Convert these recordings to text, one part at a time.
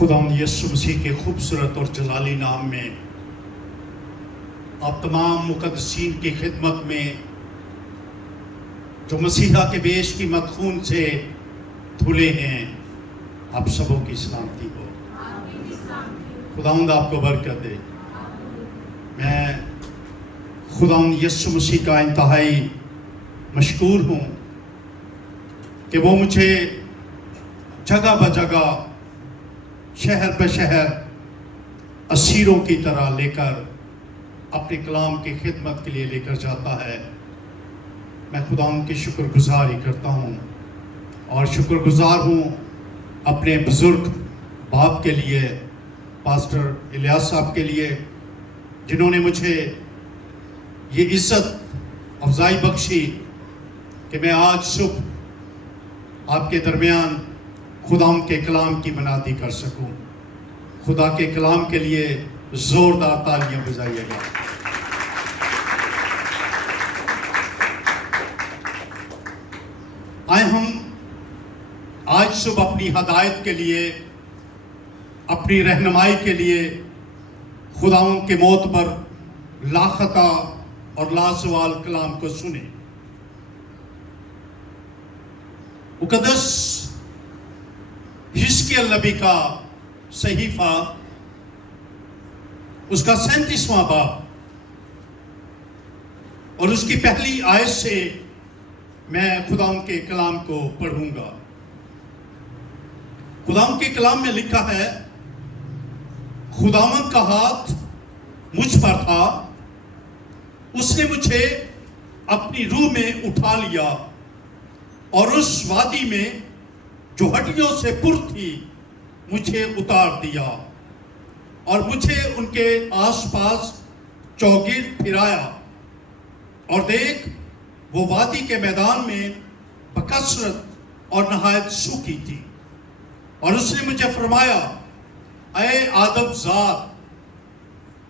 خداوند یسوع مسیح کے خوبصورت اور جلالی نام میں آپ تمام مقدسین کی خدمت میں جو مسیحا کے بیش قیمت خون سے دھلے ہیں، آپ سبوں کی سلامتی ہو۔ خداوند آپ کو برکت دے۔ میں خداوند یسوع مسیح کا انتہائی مشکور ہوں کہ وہ مجھے جگہ بجگہ، شہر بہ شہر اسیروں کی طرح لے کر اپنے کلام کی خدمت کے لیے لے کر جاتا ہے۔ میں خداوند کی شکر گزاری کرتا ہوں اور شکر گزار ہوں اپنے بزرگ باپ کے لیے، پاسٹر الیاس صاحب کے لیے، جنہوں نے مجھے یہ عزت افزائی بخشی کہ میں آج صبح آپ کے درمیان خداوند کے کلام کی منادی کر سکوں۔ خدا کے کلام کے لیے زوردار تالیاں بجائیے گا۔ آئے ہم آج صبح اپنی ہدایت کے لیے، اپنی رہنمائی کے لیے خداوند کے معتبر لاخطا اور لاسوال کلام کو سنیں۔ مقدس حزقیل نبی کا صحیفہ، اس کا 37واں باب اور اس کی پہلی آیت سے میں خداوند کے کلام کو پڑھوں گا۔ خداوند کے کلام میں لکھا ہے، خداوند کا ہاتھ مجھ پر تھا، اس نے مجھے اپنی روح میں اٹھا لیا اور اس وادی میں جو ہڈیوں سے پر تھی مجھے اتار دیا اور مجھے ان کے آس پاس چوگرد پھرایا، اور دیکھ وہ وادی کے میدان میں بکثرت اور نہایت سوکھی تھی، اور اس نے مجھے فرمایا، اے آدم ذات،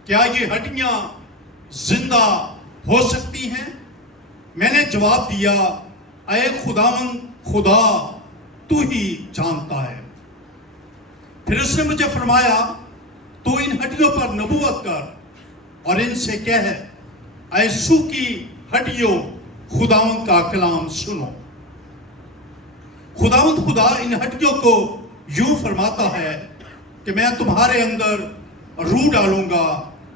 کیا یہ ہڈیاں زندہ ہو سکتی ہیں؟ میں نے جواب دیا، اے خداوند خدا، تو ہی جانتا ہے۔ پھر اس نے مجھے فرمایا، تو ان ہڈیوں پر نبوت کر اور ان سے کہہ، اے سوکھی ہڈیوں، خداوند کا کلام سنو۔ خداوند خدا ان ہڈیوں کو یوں فرماتا ہے کہ میں تمہارے اندر روح ڈالوں گا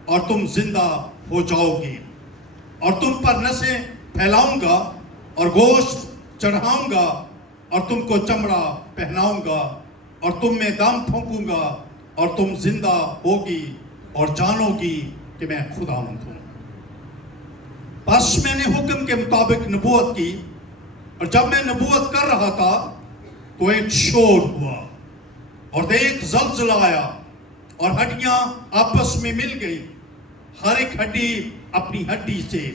اور تم زندہ ہو جاؤ گی، اور تم پر نسیں پھیلاؤں گا اور گوشت چڑھاؤں گا اور تم کو چمڑا پہناؤں گا اور تم میں دم پھونکوں گا اور تم زندہ ہوگی اور جانو گی کہ میں خداوند ہوں۔ بس میں نے حکم کے مطابق نبوت کی، اور جب میں نبوت کر رہا تھا تو ایک شور ہوا، اور دیکھ زلزلہ آیا اور ہڈیاں آپس میں مل گئی، ہر ایک ہڈی اپنی ہڈی سے،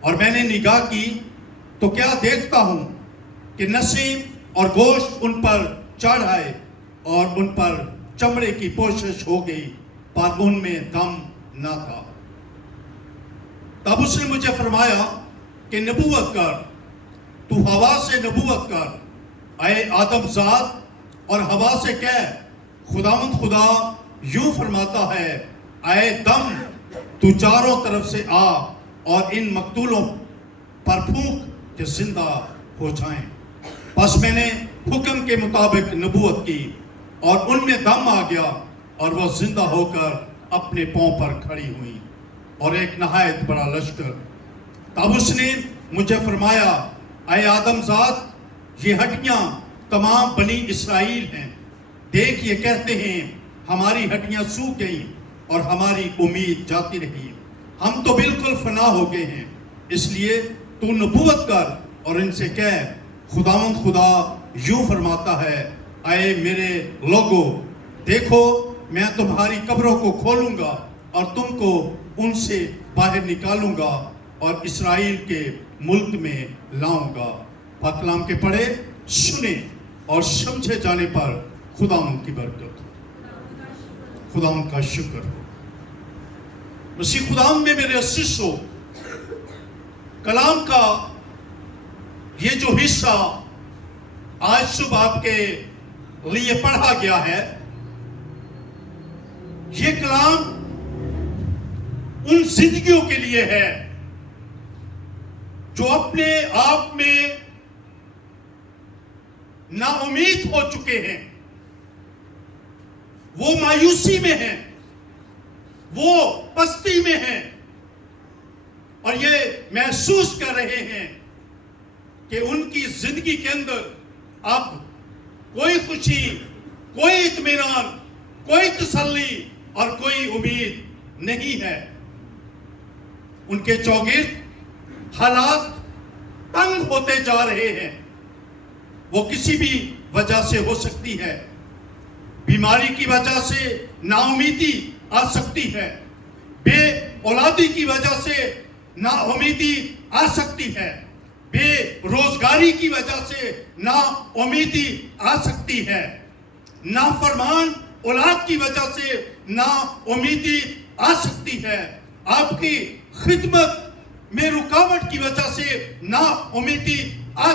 اور میں نے نگاہ کی تو کیا دیکھتا ہوں کہ نسیں اور گوشت ان پر چڑھ آئے اور ان پر چمڑے کی پوشش ہو گئی، پر ان میں دم نہ تھا۔ تب اس نے مجھے فرمایا کہ نبوت کر، تو ہوا سے نبوت کر، اے آدم ذات، اور ہوا سے کہہ، خداوند خدا یوں فرماتا ہے، اے دم، تو چاروں طرف سے آ اور ان مقتولوں پر پھونک کہ زندہ ہو جائیں۔ بس میں نے حکم کے مطابق نبوت کی اور ان میں دم آ گیا اور وہ زندہ ہو کر اپنے پاؤں پر کھڑی ہوئی، اور ایک نہایت بڑا لشکر۔ تب اس نے مجھے فرمایا، اے آدم ذات، یہ ہڈیاں تمام بنی اسرائیل ہیں۔ دیکھ یہ کہتے ہیں، ہماری ہڈیاں سوکھ گئیں اور ہماری امید جاتی رہی، ہم تو بالکل فنا ہو گئے ہیں۔ اس لیے تو نبوت کر اور ان سے کہہ، خداوند خدا یوں فرماتا ہے، اے میرے لوگو، دیکھو میں تمہاری قبروں کو کھولوں گا اور تم کو ان سے باہر نکالوں گا اور اسرائیل کے ملک میں لاؤں گا۔ پاک کلام کے پڑھے، سنیں اور سمجھے جانے پر خداوند کی برکت ہو، خداوند کا شکر ہو۔ مسیح خداوند میں میرے عزیز ہو، کلام کا یہ جو حصہ آج صبح آپ کے لیے پڑھا گیا ہے، یہ کلام ان زندگیوں کے لیے ہے جو اپنے آپ میں نا امید ہو چکے ہیں، وہ مایوسی میں ہیں، وہ پستی میں ہیں، اور یہ محسوس کر رہے ہیں کہ ان کی زندگی کے اندر اب کوئی خوشی، کوئی اطمینان، کوئی تسلی اور کوئی امید نہیں ہے۔ ان کے چوگرد حالات تنگ ہوتے جا رہے ہیں۔ وہ کسی بھی وجہ سے ہو سکتی ہے، بیماری کی وجہ سے نا امیدی آ سکتی ہے، بے اولادی کی وجہ سے نا امیدی آ سکتی ہے، بے روزگاری کی وجہ سے نا امیدی آ سکتی ہے، نافرمان اولاد کی وجہ سے نا امیدی آ سکتی ہے، آپ کی خدمت میں رکاوٹ کی وجہ سے نا امیدی آ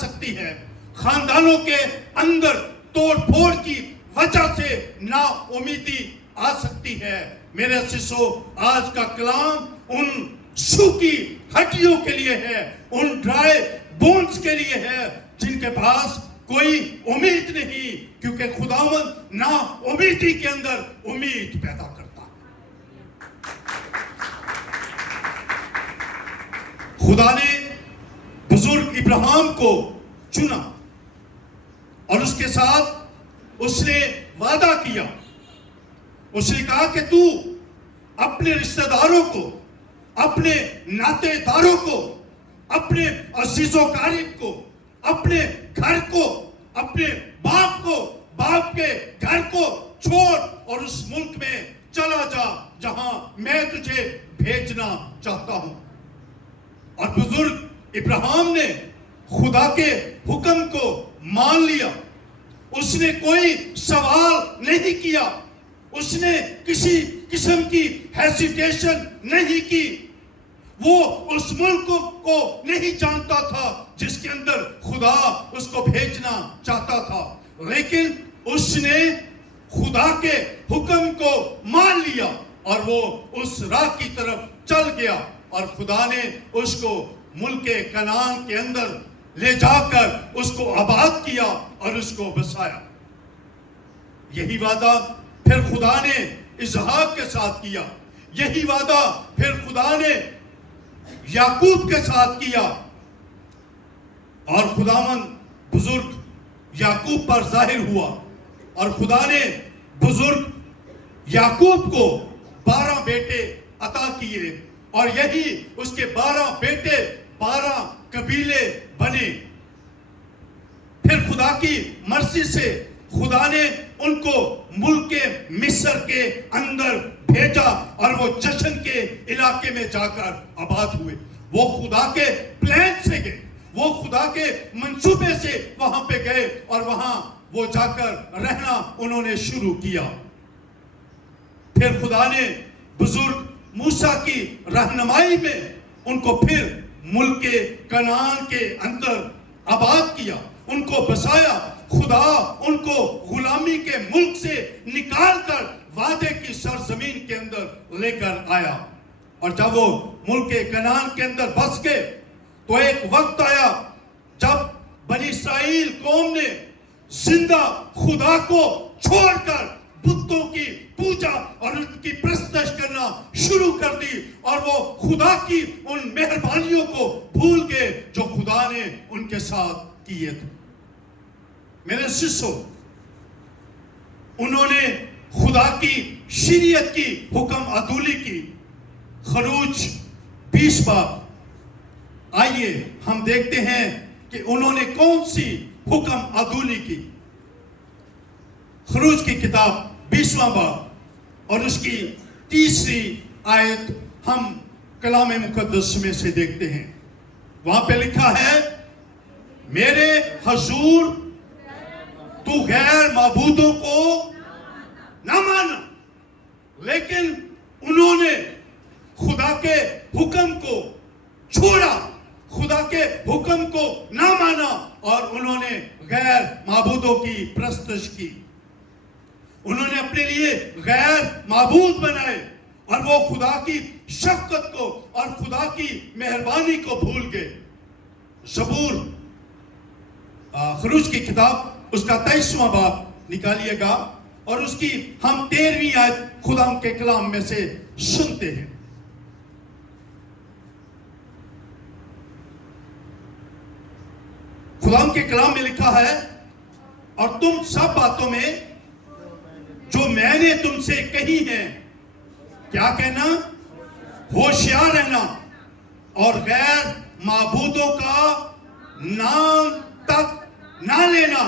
سکتی ہے، خاندانوں کے اندر توڑ پھوڑ کی وجہ سے نا امیدی آ سکتی ہے۔ میرے عزیزو، آج کا کلام ان سوکھی ہڈیوں کے لیے ہے، ان ڈرائی بونز کے لیے ہے جن کے پاس کوئی امید نہیں، کیونکہ خداوند نا امیدی کے اندر امید پیدا کرتا ہے۔ خدا نے بزرگ ابراہیم کو چنا اور اس کے ساتھ اس نے وعدہ کیا۔ اس نے کہا کہ تو اپنے رشتہ داروں کو، اپنے ناتے داروں کو، اپنے عزیز و قریب کو، اپنے گھر کو، اپنے باپ کو، باپ کے گھر کو چھوڑ اور اس ملک میں چلا جا جہاں میں تجھے بھیجنا چاہتا ہوں۔ اور بزرگ ابراہیم نے خدا کے حکم کو مان لیا۔ اس نے کوئی سوال نہیں کیا، اس نے کسی قسم کی ہیسیٹیشن نہیں کی۔ وہ اس ملک کو نہیں جانتا تھا جس کے اندر خدا اس کو بھیجنا چاہتا تھا، لیکن اس نے خدا کے حکم کو مان لیا اور وہ اس راہ کی طرف چل گیا، اور خدا نے اس کو ملک کنعان کے اندر لے جا کر اس کو آباد کیا اور اس کو بسایا۔ یہی وعدہ پھر خدا نے اسحاق کے ساتھ کیا، یہی وعدہ پھر خدا نے یعقوب کے ساتھ کیا، اور خداوند بزرگ یعقوب پر ظاہر ہوا، اور خدا نے بزرگ یعقوب کو 12 بیٹے عطا کیے، اور یہی اس کے 12 بیٹے 12 قبیلے بنے۔ پھر خدا کی مرضی سے خدا نے ان کو ملک مصر کے اندر بھیجا، اور وہ جشن کے علاقے میں جا کر آباد ہوئے۔ وہ خدا کے پلان سے گئے، وہ خدا کے منصوبے سے وہاں پہ گئے، اور وہاں وہ جا کر رہنا انہوں نے شروع کیا۔ پھر خدا نے بزرگ موسیٰ کی رہنمائی میں ان کو پھر ملک کنعان کے اندر آباد کیا، ان کو بسایا۔ خدا ان کو غلامی کے ملک سے نکال کر وعدے کی سرزمین کے اندر لے کر آیا، اور جب وہ ملک کنعان کے اندر بس گئے تو ایک وقت آیا جب بنی اسرائیل قوم نے زندہ خدا کو چھوڑ کر بتوں کی پوجا اور ان کی پرستش کرنا شروع کر دی، اور وہ خدا کی ان مہربانیوں کو بھول گئے جو خدا نے ان کے ساتھ کیے تھے۔ میرے سسو، انہوں نے خدا کی شریعت کی حکم عدولی کی۔ خروج 20 باب، آئیے ہم دیکھتے ہیں کہ انہوں نے کون سی حکم عدولی کی۔ خروج کی کتاب 20واں باب اور اس کی 3 آیت ہم کلام مقدس میں سے دیکھتے ہیں۔ وہاں پہ لکھا ہے، میرے حضور تو غیر معبودوں کو نہ مانا۔ لیکن انہوں نے خدا کے حکم کو چھوڑا، خدا کے حکم کو نہ مانا، اور انہوں نے غیر معبودوں کی پرستش کی۔ انہوں نے اپنے لیے غیر معبود بنائے اور وہ خدا کی شفقت کو اور خدا کی مہربانی کو بھول گئے. زبور خروج کی کتاب اس کا 23واں باب نکالیے گا اور اس کی ہم 13ویں آیت خدا کے کلام میں سے سنتے ہیں. خدا کے کلام میں لکھا ہے اور تم سب باتوں میں جو میں نے تم سے کہی ہیں کیا کہنا؟ ہوشیار رہنا اور غیر معبودوں کا نام تک نہ لینا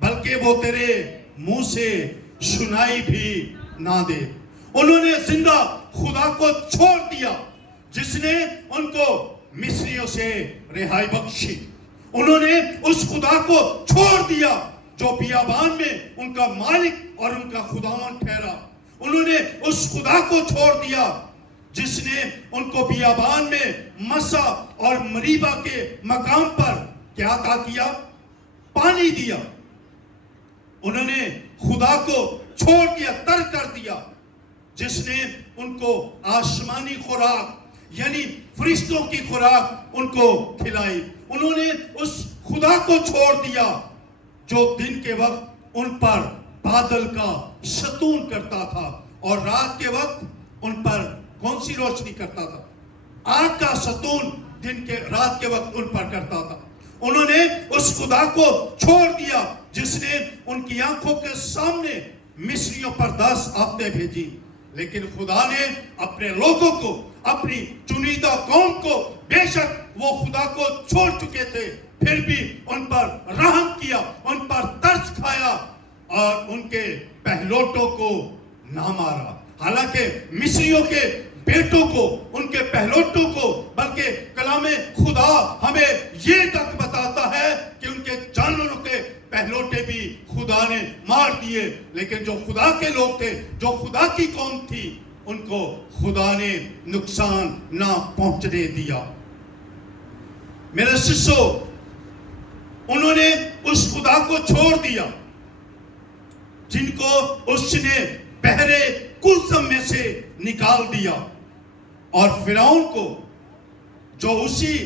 بلکہ وہ تیرے منہ سے سنائی بھی نہ دے. انہوں نے زندہ خدا کو چھوڑ دیا جس نے ان کو مصریوں سے رہائی بخشی. انہوں نے اس خدا کو چھوڑ دیا جو بیابان میں ان کا مالک اور ان کا خداوند ٹھہرا. انہوں نے اس خدا کو چھوڑ دیا جس نے ان کو بیابان میں مسا اور مریبا کے مقام پر کیا عطا کیا؟ پانی دیا. انہوں نے خدا کو چھوڑ دیا، ترک کر دیا جس نے ان کو آسمانی خوراک یعنی فرشتوں کی خوراک ان کو کھلائی. انہوں نے اس خدا کو چھوڑ دیا جو دن کے وقت ان پر بادل کا ستون کرتا تھا اور رات کے وقت ان پر کون سی روشنی کرتا تھا؟ آگ کا ستون رات کے وقت ان پر کرتا تھا. انہوں نے اس خدا کو چھوڑ دیا جس نے ان کی آنکھوں کے سامنے مصریوں پر 10 آفتیں بھیجی. لیکن خدا نے اپنے لوگوں کو، اپنی چنیدہ قوم کو، بے شک وہ خدا کو چھوڑ چکے تھے، پھر بھی ان پر رحم کیا، ان پر ترس کھایا اور ان کے پہلوٹوں کو نہ مارا. حالانکہ مصریوں کے بیٹوں کو، ان کے پہلوٹوں کو، بلکہ کلام خدا ہمیں یہ تک بتاتا ہے کہ ان کے جانوروں کے پہلوٹے بھی خدا نے مار دیے. لیکن جو خدا کے لوگ تھے، جو خدا کی قوم تھی، ان کو خدا نے نقصان نہ پہنچنے دیا. میرے سسو، انہوں نے اس خدا کو چھوڑ دیا جن کو اس نے بحر کلثم میں سے نکال دیا اور فرعون کو جو اسی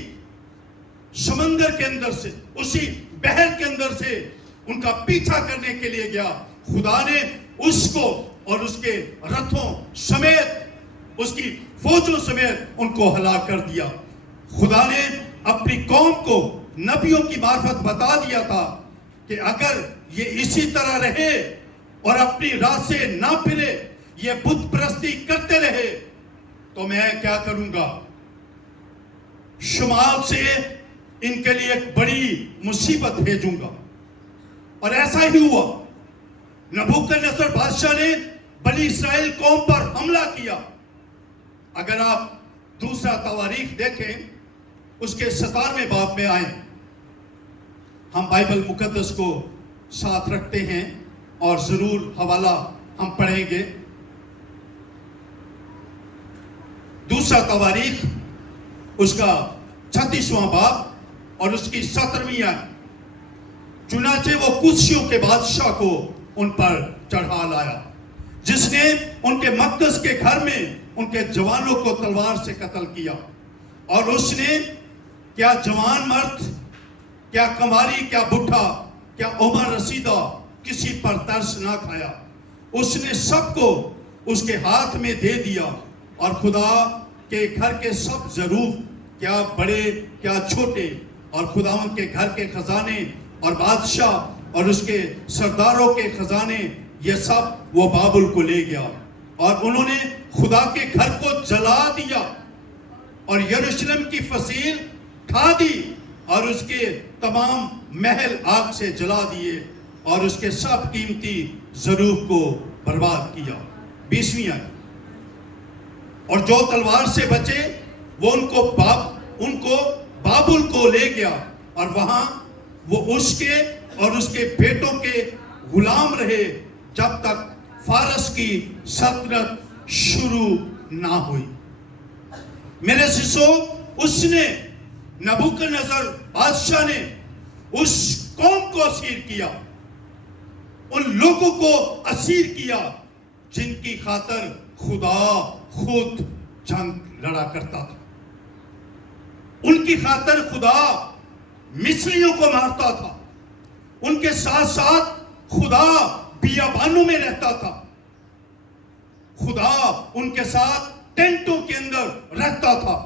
سمندر کے اندر سے، اسی بحر کے اندر سے ان کا پیچھا کرنے کے لیے گیا، خدا نے اس کو اور اس کے رتھوں سمیت، اس کی فوجوں سمیت ان کو ہلاک کر دیا. خدا نے اپنی قوم کو نبیوں کی معرفت بتا دیا تھا کہ اگر یہ اسی طرح رہے اور اپنی راہ سے نہ پھرے، یہ بت پرستی کرتے رہے تو میں کیا کروں گا؟ شمال سے ان کے لیے ایک بڑی مصیبت بھیجوں گا. اور ایسا ہی ہوا. نبوکدنصر بادشاہ نے بنی اسرائیل قوم پر حملہ کیا. اگر آپ دوسرا تواریخ دیکھیں، اس کے 17ویں باب میں آئیں. ہم بائبل مقدس کو ساتھ رکھتے ہیں اور ضرور حوالہ ہم پڑھیں گے. دوسرا تواریخ اس کا 36واں باب اور اس کی 17ویں آیت. چنانچہ وہ کشیوں کے بادشاہ کو ان پر چڑھا لایا جس نے ان کے مقدس کے گھر میں ان کے جوانوں کو تلوار سے قتل کیا. اور اس نے کیا جوان مرد، کیا کماری، کیا بڈھا، کیا عمر رسیدہ کسی پر ترس نہ کھایا. اس نے سب کو اس کے ہاتھ میں دے دیا اور خدا کے گھر کے سب ضروف، کیا بڑے کیا چھوٹے، اور خداوند کے گھر کے خزانے اور بادشاہ اور اس کے سرداروں کے خزانے، یہ سب وہ بابل کو لے گیا. اور انہوں نے خدا کے گھر کو جلا دیا اور یروشلم کی فصیل کھا دی اور اس کے تمام محل آگ سے جلا دیے اور اس کے سب قیمتی ضروف کو برباد کیا. 20ویں آیت. اور جو تلوار سے بچے وہ ان کو بابل کو لے گیا اور وہاں وہ اس کے اور اس کے بیٹوں کے غلام رہے جب تک فارس کی سلطنت شروع نہ ہوئی. میرے سسو، اس نے نبوکدنصر بادشاہ نے اس قوم کو اسیر کیا ان لوگوں کو اسیر کیا جن کی خاطر خدا خود جنگ لڑا کرتا تھا. ان کی خاطر خدا مصریوں کو مارتا تھا. ان کے ساتھ ساتھ خدا بیابانوں میں رہتا تھا. خدا ان کے ساتھ ٹینٹوں کے اندر رہتا تھا.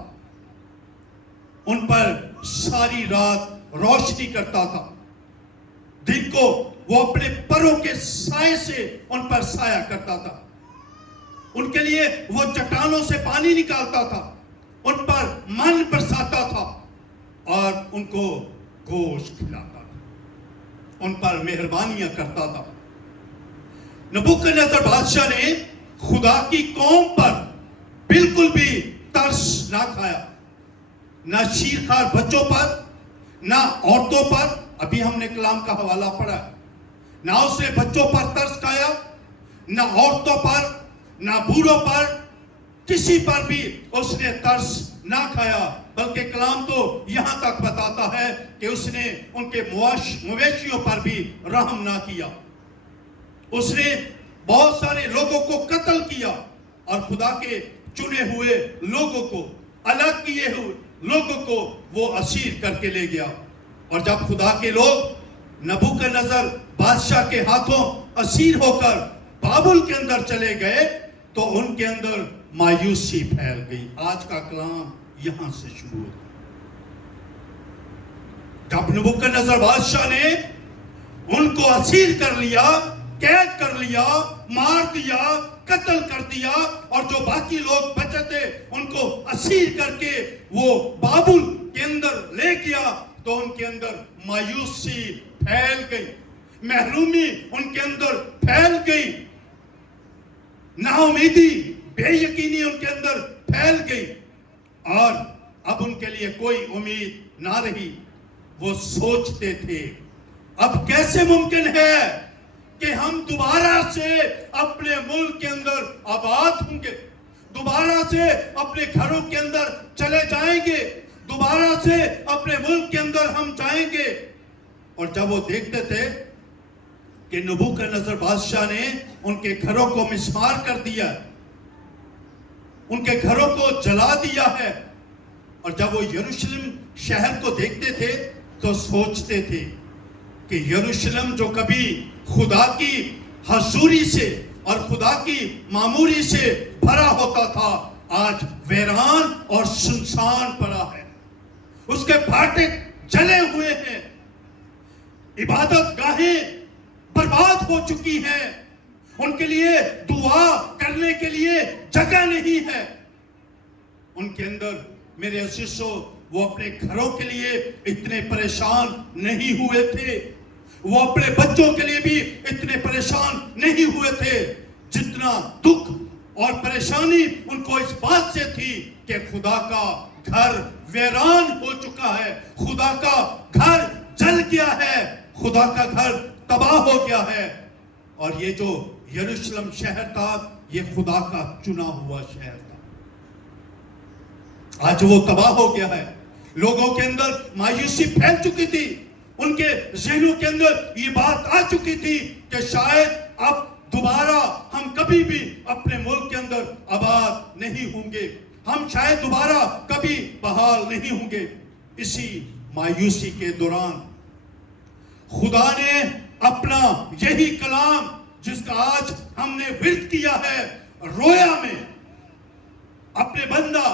ان پر ساری رات روشنی کرتا تھا. دن کو وہ اپنے پروں کے سائے سے ان پر سایہ کرتا تھا. ان کے لیے وہ چٹانوں سے پانی نکالتا تھا. ان پر من برساتا تھا اور ان کو گوشت کھلاتا تھا. ان پر مہربانیاں کرتا تھا. نبوکدنصر بادشاہ نے خدا کی قوم پر بالکل بھی ترس نہ کھایا. نہ شیرخوار بچوں پر، نہ عورتوں پر. ابھی ہم نے کلام کا حوالہ پڑھا. نہ اس نے بچوں پر ترس کھایا، نہ عورتوں پر، نہ بوڑھوں پر، کسی پر بھی اس نے ترس نہ کھایا. بلکہ کلام تو یہاں تک بتاتا ہے کہ اس نے ان کے مویشیوں پر بھی رحم نہ کیا. اس نے بہت سارے لوگوں کو قتل کیا اور خدا کے چنے ہوئے لوگوں کو، الگ کیے ہوئے لوگوں کو وہ اسیر کر کے لے گیا. اور جب خدا کے لوگ نبوکدنصر بادشاہ کے ہاتھوں اسیر ہو کر بابل کے اندر چلے گئے تو ان کے اندر مایوسی پھیل گئی. آج کا کلام یہاں سے شروع ہو. جب نبوکدنصر بادشاہ نے ان کو اسیر کر لیا، قید کر لیا، مار دیا، قتل کر دیا، اور جو باقی لوگ بچے تھے ان کو اسیر کر کے وہ بابل کے اندر لے گیا، تو ان کے اندر مایوسی پھیل گئی، محرومی ان کے اندر پھیل گئی، نا امیدی، بے یقینی ان کے اندر پھیل گئی، اور اب ان کے لیے کوئی امید نہ رہی. وہ سوچتے تھے اب کیسے ممکن ہے کہ ہم دوبارہ سے اپنے ملک کے اندر آباد ہوں گے، دوبارہ سے اپنے گھروں کے اندر چلے جائیں گے، دوبارہ سے اپنے ملک کے اندر ہم جائیں گے. اور جب وہ دیکھتے تھے کہ نبوکدنصر بادشاہ نے ان کے گھروں کو مسمار کر دیا، ان کے گھروں کو جلا دیا ہے، اور جب وہ یروشلم شہر کو دیکھتے تھے تو سوچتے تھے کہ یروشلم جو کبھی خدا کی حضوری سے اور خدا کی معموری سے بھرا ہوتا تھا، آج ویران اور سنسان پڑا ہے. اس کے پھاٹک جلے ہوئے ہیں، عبادت گاہیں برباد ہو چکی ہیں، ان کے لیے دعا کرنے کے لیے جگہ نہیں ہے. ان کے اندر میرے عزیزو وہ اپنے گھروں کے لیے اتنے پریشان نہیں ہوئے تھے، وہ اپنے بچوں کے لیے بھی اتنے پریشان نہیں ہوئے تھے جتنا دکھ اور پریشانی ان کو اس بات سے تھی کہ خدا کا گھر ویران ہو چکا ہے، خدا کا گھر جل گیا ہے، خدا کا گھر تباہ ہو گیا ہے. اور یہ جو یروشلم شہر تھا یہ خدا کا چنا ہوا شہر تھا. آج وہ تباہ ہو گیا ہے. لوگوں کے اندر مایوسی پھیل چکی تھی، ان کے ذہنوں کے اندر یہ بات آ چکی تھی کہ شاید اب دوبارہ ہم کبھی بھی اپنے ملک کے اندر آباد نہیں ہوں گے، ہم شاید دوبارہ کبھی بحال نہیں ہوں گے. اسی مایوسی کے دوران خدا نے اپنا یہی کلام جس کا آج ہم نے ورد کیا ہے رویا میں اپنے بندہ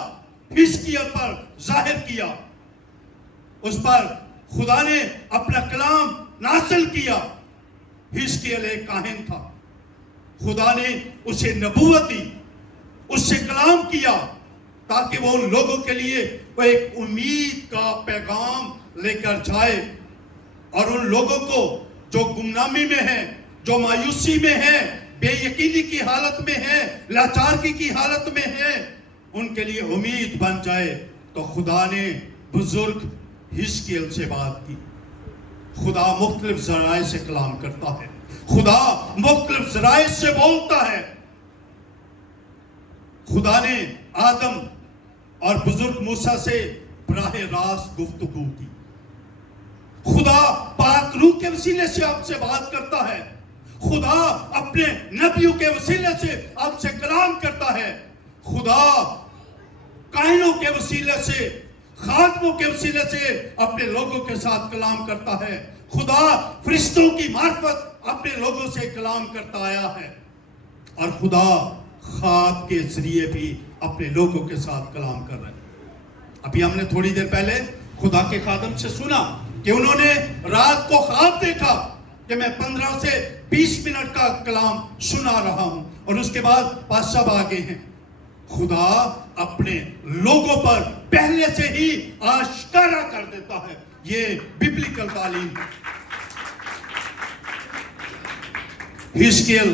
حزقیل پر ظاہر کیا. اس پر خدا نے اپنا کلام نازل کیا. حزقیل ایک کاہن تھا، خدا نے اسے نبوت دی، اس سے کلام کیا تاکہ وہ ان لوگوں کے لیے وہ ایک امید کا پیغام لے کر جائے، اور ان لوگوں کو جو گمنامی میں ہیں، جو مایوسی میں ہیں، بے یقینی کی حالت میں ہیں، لاچارگی کی حالت میں ہیں، ان کے لیے امید بن جائے. تو خدا نے بزرگ حزقیل سے بات کی. خدا مختلف ذرائع سے کلام کرتا ہے، خدا مختلف ذرائع سے بولتا ہے. خدا نے آدم اور بزرگ موسیٰ سے براہ راست گفتگو کی. خدا پاک روح کے وسیلے سے آپ سے بات کرتا ہے. خدا اپنے نبیوں کے وسیلے سے آپ سے کلام کرتا ہے. خدا کاہنوں کے وسیلے سے، خادموں کے وسیلے سے اپنے لوگوں کے ساتھ کلام کرتا ہے. خدا فرشتوں کی معرفت اپنے لوگوں سے کلام کرتا آیا ہے، اور خدا خواب کے ذریعے بھی اپنے لوگوں کے ساتھ کلام کر رہے ہیں. ابھی ہم نے تھوڑی دیر پہلے خدا کے خادم سے سنا کہ انہوں نے رات کو خواب دیکھا کہ میں 15 سے 20 منٹ کا کلام سنا رہا ہوں، اور اس کے بعد پاس صاحب آگے ہیں. خدا اپنے لوگوں پر پہلے سے ہی آشکارا کر دیتا ہے. یہ ببلیکل تعلیم ہے. حزقیل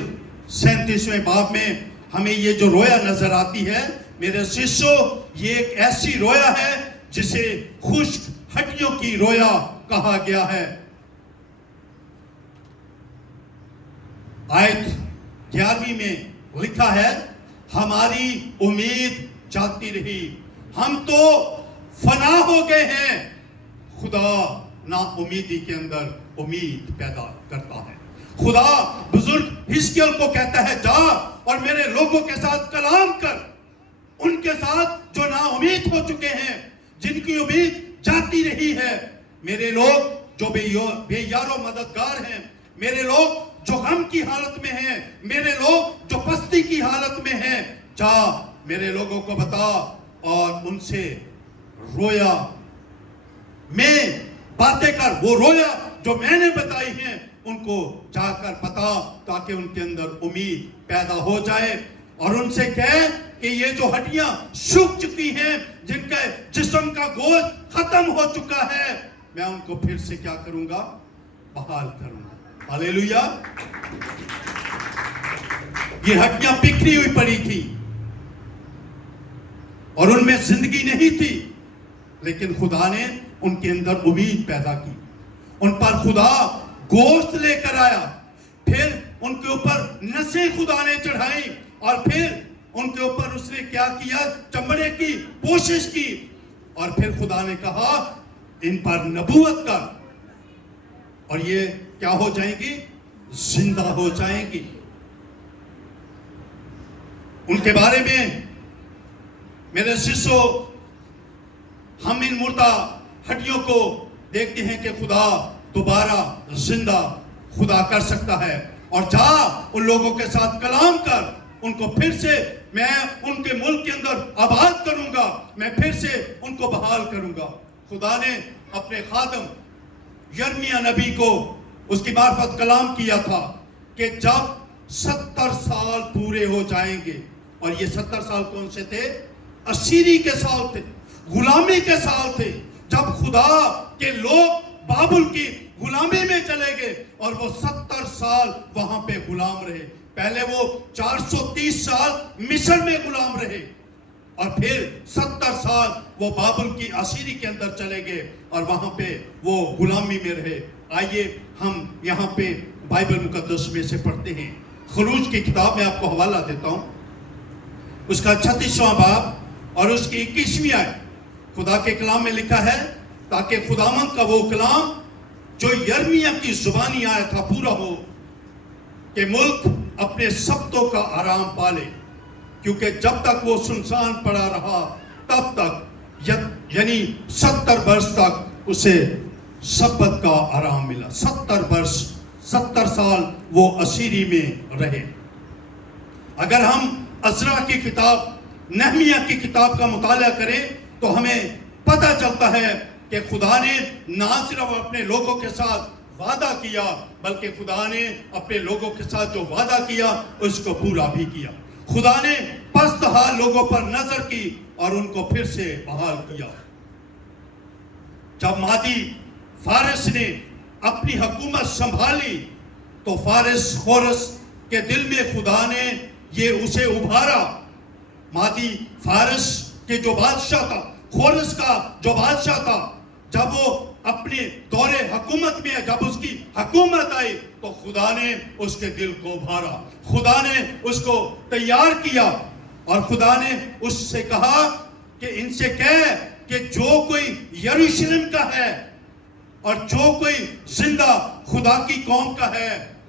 37ویں باب میں ہمیں یہ جو رویا نظر آتی ہے میرے سسو، یہ ایک ایسی رویا ہے جسے خشک ہڈیوں کی رویا کہا گیا ہے. آیت 11ویں میں لکھا ہے، ہماری امید جاتی رہی، ہم تو فنا ہو گئے ہیں. خدا نا امیدی کے اندر امید پیدا کرتا ہے. خدا بزرگ حزقیل کو کہتا ہے، جا اور میرے لوگوں کے ساتھ کلام کر، ان کے ساتھ جو نا امید ہو چکے ہیں، جن کی امید جاتی رہی ہے. میرے لوگ جو بے یار و مددگار ہیں، میرے لوگ جو غم کی حالت میں ہیں، میرے لوگ جو پستی کی حالت میں ہیں، جا میرے لوگوں کو بتا اور ان سے رویا میں باتیں کر. وہ رویا جو میں نے بتائی ہیں ان کو جا کر بتا، تاکہ ان کے اندر امید پیدا ہو جائے. اور ان سے کہے کہ یہ جو ہڈیاں سوکھ چکی ہیں، جن کا جسم کا گوشت ختم ہو چکا ہے، میں ان کو پھر سے کیا کروں گا؟ بحال کروں گا. ہاللیلویا. یہ ہڈیاں بکھری ہوئی پڑی تھی اور ان میں زندگی نہیں تھی، لیکن خدا نے ان کے اندر امید پیدا کی. ان پر خدا گوشت لے کر آیا، پھر ان کے اوپر نسیں خدا نے چڑھائی، اور پھر ان کے اوپر اس نے کیا کیا؟ چمڑے کی پوشش کی. اور پھر خدا نے کہا ان پر نبوت کر، اور یہ کیا ہو جائیں گی؟ زندہ ہو جائیں گی. ان کے بارے میں میرے سسو، ہم ان مردہ ہڈیوں کو دیکھتے ہیں کہ خدا دوبارہ زندہ خدا کر سکتا ہے. اور جا ان لوگوں کے ساتھ کلام کر، ان کو پھر سے میں ان کے ملک کے اندر آباد کروں گا، میں پھر سے ان کو بحال کروں گا. خدا نے اپنے خادم یرمیہ نبی کو اس کی معرفت کلام کیا تھا کہ جب 70 سال پورے ہو جائیں گے، اور یہ 70 سال کون سے تھے؟ اسیری کے سال تھے، غلامی کے سال تھے، جب خدا کے لوگ بابل کی غلامی میں چلے گئے اور وہ 70 سال وہاں پہ غلام رہے. پہلے وہ 430 سال مصر میں غلام رہے، اور پھر 70 سال وہ بابل کی اسیری کے اندر چلے گئے اور وہاں پہ وہ غلامی میں رہے. آئیے ہم یہاں پہ بائبل مقدس میں سے پڑھتے ہیں. خروج کی کتاب میں آپ کو حوالہ دیتا ہوں، اس کا 36واں باب اور اس کی 21ویں آیت. خدا کے کلام میں لکھا ہے، تاکہ خداوند کا وہ کلام جو یرمیہ کی زبانی آیا تھا پورا ہو، کہ ملک اپنے سبتوں کا آرام پالے، کیونکہ جب تک وہ سنسان پڑا رہا تب تک، یعنی 70 برس تک اسے سبت کا آرام ملا. 70 برس، 70 سال وہ اسیری میں رہے. اگر ہم عزرا کی کتاب، نہمیہ کی کتاب کا مطالعہ کریں تو ہمیں پتہ چلتا ہے کہ خدا نے نہ صرف اپنے لوگوں کے ساتھ وعدہ کیا، بلکہ خدا نے اپنے لوگوں کے ساتھ جو وعدہ کیا اس کو پورا بھی کیا. خدا نے پست حال لوگوں پر نظر کی اور ان کو پھر سے بحال کیا. جب مادی فارس نے اپنی حکومت سنبھالی تو فارس خورس کے دل میں خدا نے یہ اسے ابھارا. مادی فارس کے جو بادشاہ تھا، خورس کا جو بادشاہ تھا، جب وہ اپنے دور حکومت میں، جب اس کی حکومت آئی تو خدا نے اس کے دل کو ابھارا، خدا نے اس کو تیار کیا. اور خدا نے اس سے کہا کہ ان سے کہے کہ جو کوئی یروشلم کا ہے اور جو کوئی زندہ خدا کی قوم کا ہے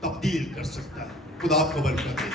تبدیل کر سکتا ہے. خدا آپ کو برکت دے.